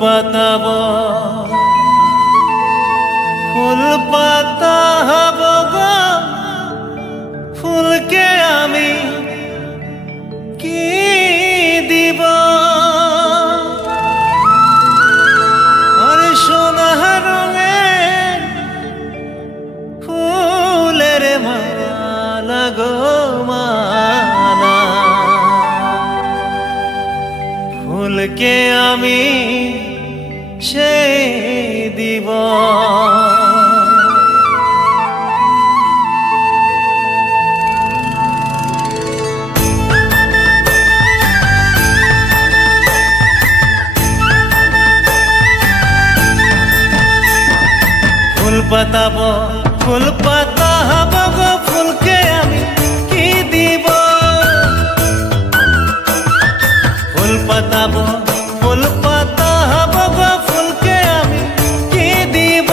পাতাব ফুল পাতা হব গো ফুলকে আমি কি দিব আরে সোনা রঙের ফুলের মালা গো মালা ফুলকে আমি সেই দিব ফুল পাতাব ফুল পাতা হব গো ফুলকে আমি কি দিব ফুল পাতাব ফুল পাতা হব গো ফুলকে আমি কি দিব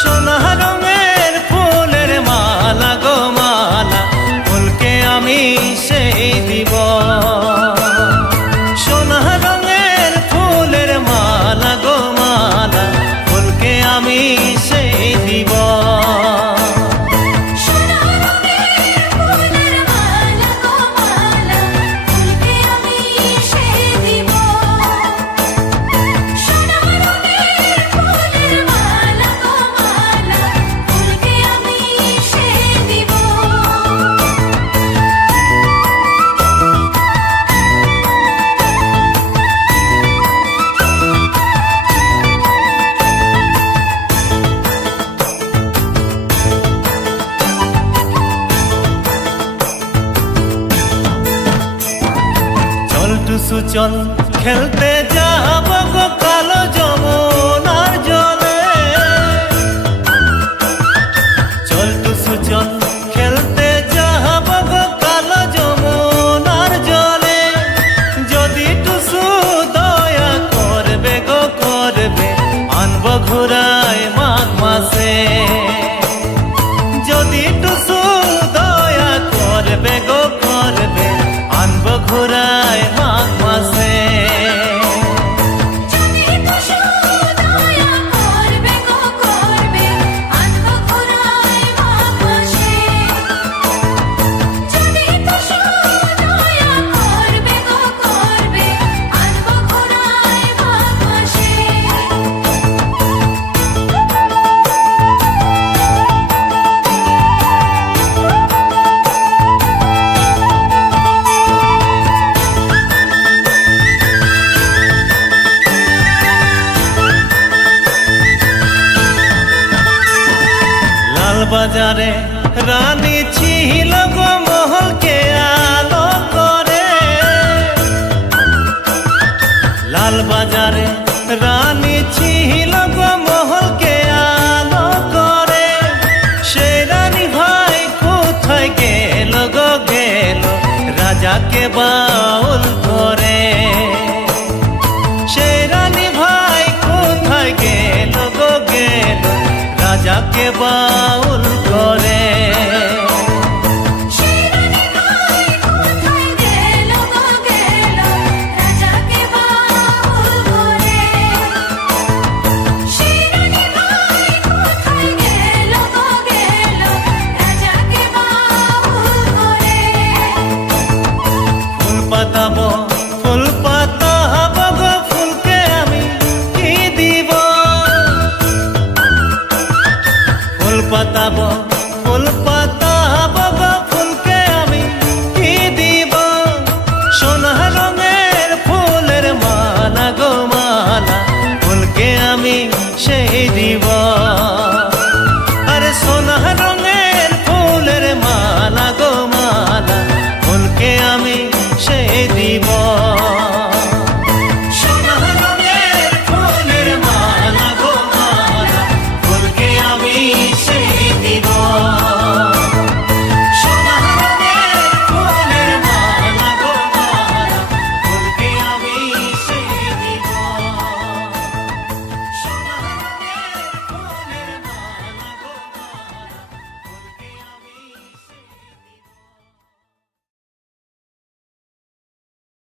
সোনা রঙের ফুলের মালা গো মালা ফুলকে আমি সেই দিব সোনা রঙের ফুলের মালা গো মালা ফুলকে আমি সেই দিব চল খেলতে যাব গো কালো যমুনার জলে চল টুসু চল খেলতে যাব গো কালো যমুনার জলে যদি টুসু দয়া করবে গো করবে আনব ঘুরায় মাঘ মাসে যদি টুসু দয়া করবে গো করবে আনব ঘুরায় মাঘ মাসে বাজারে রানী ছিল গো মহলকে আলো করে লাল বাজারে রানী ছিল গো মহলকে আলো করে সে রানী ভাই কোথায় গেল গো গেল রাজাকে বাউল করে সে রানী ভাই কোথায় গেল গো গেল রাজাকে বাউল করে ফুল পাতাব